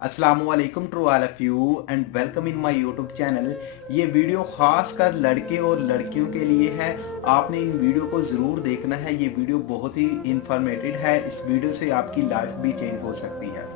अस्सलामुअलैकुम to all of you and welcome in my YouTube channel. ये video खास कर लड़के और लड़कियों के लिए है। आपने इन वीडियो को ज़रूर देखना है। ये वीडियो बहुत ही इंफॉर्मेटिव है। इस वीडियो से आपकी लाइफ भी चेंज हो सकती है।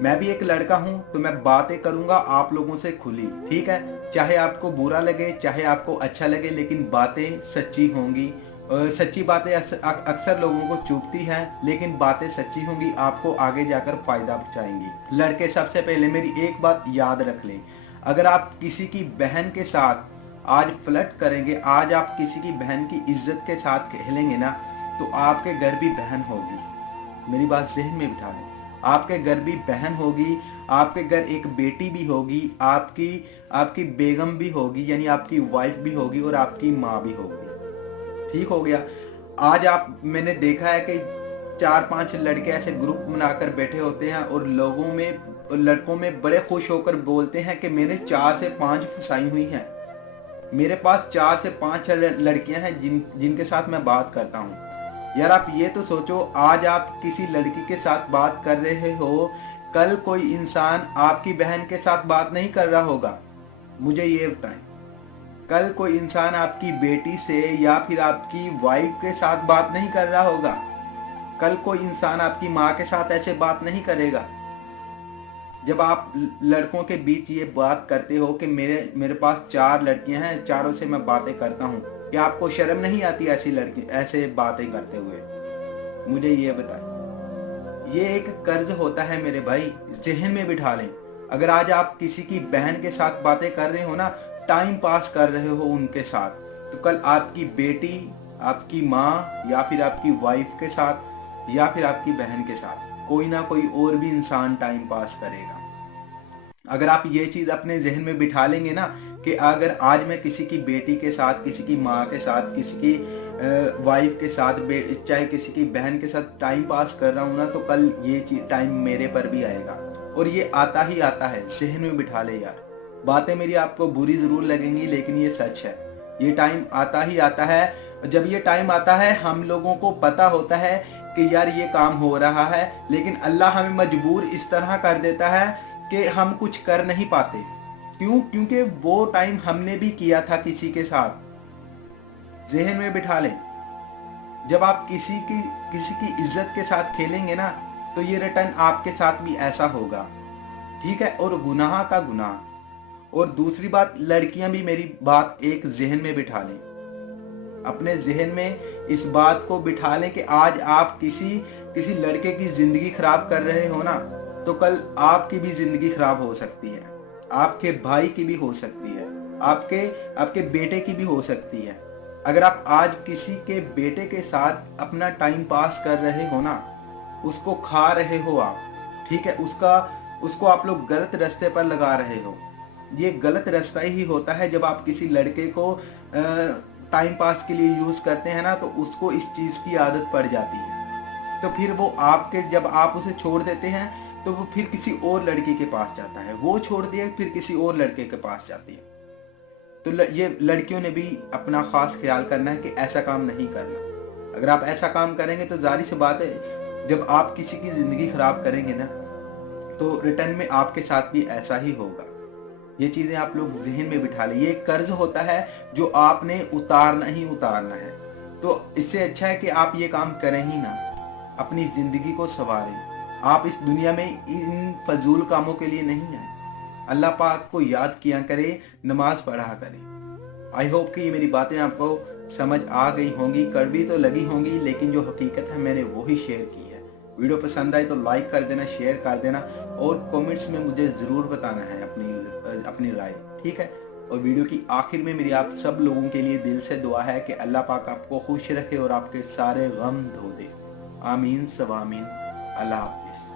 मैं भी एक लड़का हूँ तो मैं बातें करूँगा आप लोगों से खुली, ठीक है। चाहे आपको बुरा लगे चाहे आपको अच्छा लगे, लेकिन बातें सच्ची होंगी। सच्ची बातें अक्सर लोगों को चुभती हैं, लेकिन बातें सच्ची होंगी, आपको आगे जाकर फायदा पहुंचाएंगी। लड़के सबसे पहले मेरी एक बात याद रख लें, अगर आप किसी की बहन के साथ आज फ्लर्ट करेंगे, आज आप किसी की बहन की इज्जत के साथ खेलेंगे ना, तो आपके घर भी बहन होगी। मेरी बात जहन में बिठा लें, आपके घर भी बहन होगी, आपके घर एक बेटी भी होगी, आपकी आपकी बेगम भी होगी, यानी आपकी वाइफ भी होगी और आपकी माँ भी होगी। ठीक हो गया। आज आप मैंने देखा है कि 4-5 लड़के ऐसे ग्रुप बनाकर बैठे होते हैं और लड़कों में बड़े खुश होकर बोलते हैं कि मैंने 4 से 5 फंसाई हुई हैं। मेरे पास 4 से 5 लड़कियां हैं जिनके साथ मैं बात करता हूँ। यार आप ये तो सोचो, आज आप किसी लड़की के साथ बात कर रहे हो, कल कोई इंसान आपकी बहन के साथ बात नहीं कर रहा होगा। मुझे ये बताएं, कल कोई इंसान आपकी बेटी से या फिर आपकी वाइफ के साथ बात नहीं कर रहा होगा। कल कोई इंसान आपकी माँ के साथ ऐसे बात नहीं करेगा। जब आप लड़कों के बीच ये बात करते हो कि मेरे मेरे पास 4 लड़कियां हैं, चारों से मैं बातें करता हूँ, क्या आपको शर्म नहीं आती ऐसे बातें करते हुए? मुझे ये बताएं। ये एक कर्ज होता है मेरे भाई, जहन में बिठा लें। अगर आज आप किसी की बहन के साथ बातें कर रहे हो ना, टाइम पास कर रहे हो उनके साथ, तो कल आपकी बेटी, आपकी माँ या फिर आपकी वाइफ के साथ या फिर आपकी बहन के साथ कोई ना कोई और भी इंसान टाइम पास करेगा। अगर आप ये चीज़ अपने जहन में बिठा लेंगे ना कि अगर आज मैं किसी की बेटी के साथ, किसी की माँ के साथ, किसी की वाइफ के साथ, चाहे किसी की बहन के साथ टाइम पास कर रहा हूँ ना, तो कल ये टाइम मेरे पर भी आएगा। और ये आता ही आता है, जहन में बिठा ले यार। बातें मेरी आपको बुरी ज़रूर लगेंगी, लेकिन ये सच है। ये टाइम आता ही आता है। जब ये टाइम आता है, हम लोगों को पता होता है कि यार ये काम हो रहा है, लेकिन अल्लाह हमें मजबूर इस तरह कर देता है कि हम कुछ कर नहीं पाते। क्यों? क्योंकि वो टाइम हमने भी किया था किसी के साथ। जहन में बिठा लें, जब आप किसी की इज्जत के साथ खेलेंगे ना, तो ये रिटर्न आपके साथ भी ऐसा होगा, ठीक है। और गुनाह का गुनाह। और दूसरी बात, लड़कियां भी मेरी बात एक जहन में बिठा लें, अपने जहन में इस बात को बिठा लें कि आज आप किसी लड़के की जिंदगी खराब कर रहे हो ना, तो कल आपकी भी जिंदगी खराब हो सकती है, आपके भाई की भी हो सकती है, आपके बेटे की भी हो सकती है। अगर आप आज किसी के बेटे के साथ अपना टाइम पास कर रहे हो ना, उसको खा रहे हो आप, ठीक है, उसको आप लोग गलत रास्ते पर लगा रहे हो। ये गलत रास्ता ही होता है। जब आप किसी लड़के को टाइम पास के लिए यूज करते हैं ना, तो उसको इस चीज की आदत पड़ जाती है। तो फिर वो जब आप उसे छोड़ देते हैं, तो वो फिर किसी और लड़के के पास जाता है, वो छोड़ दिया फिर किसी और लड़के के पास जाती है। तो ये लड़कियों ने भी अपना खास ख्याल करना है कि ऐसा काम नहीं करना। अगर आप ऐसा काम करेंगे तो जाहिर सी बात है, जब आप किसी की जिंदगी खराब करेंगे ना, तो रिटर्न में आपके साथ भी ऐसा ही होगा। ये चीजें आप लोग जहन में बिठा लें। ये एक कर्ज होता है जो आपने उतारना ही उतारना है। तो इससे अच्छा है कि आप ये काम करें ही ना, अपनी जिंदगी को संवारें। आप इस दुनिया में इन फजूल कामों के लिए नहीं हैं। अल्लाह पाक को याद किया करें, नमाज पढ़ा करें। आई होप कि ये मेरी बातें आपको समझ आ गई होंगी, कड़वी तो लगी होंगी, लेकिन जो हकीकत है मैंने वो ही शेयर की है। वीडियो पसंद आए तो लाइक कर देना, शेयर कर देना, और कमेंट्स में मुझे ज़रूर बताना है अपनी राय, ठीक है। और वीडियो की आखिर में मेरी आप सब लोगों के लिए दिल से दुआ है कि अल्लाह पाक आपको खुश रखे और आपके सारे गम धो दे। आमीन सब आमीन। अल्लाह हाफिज़।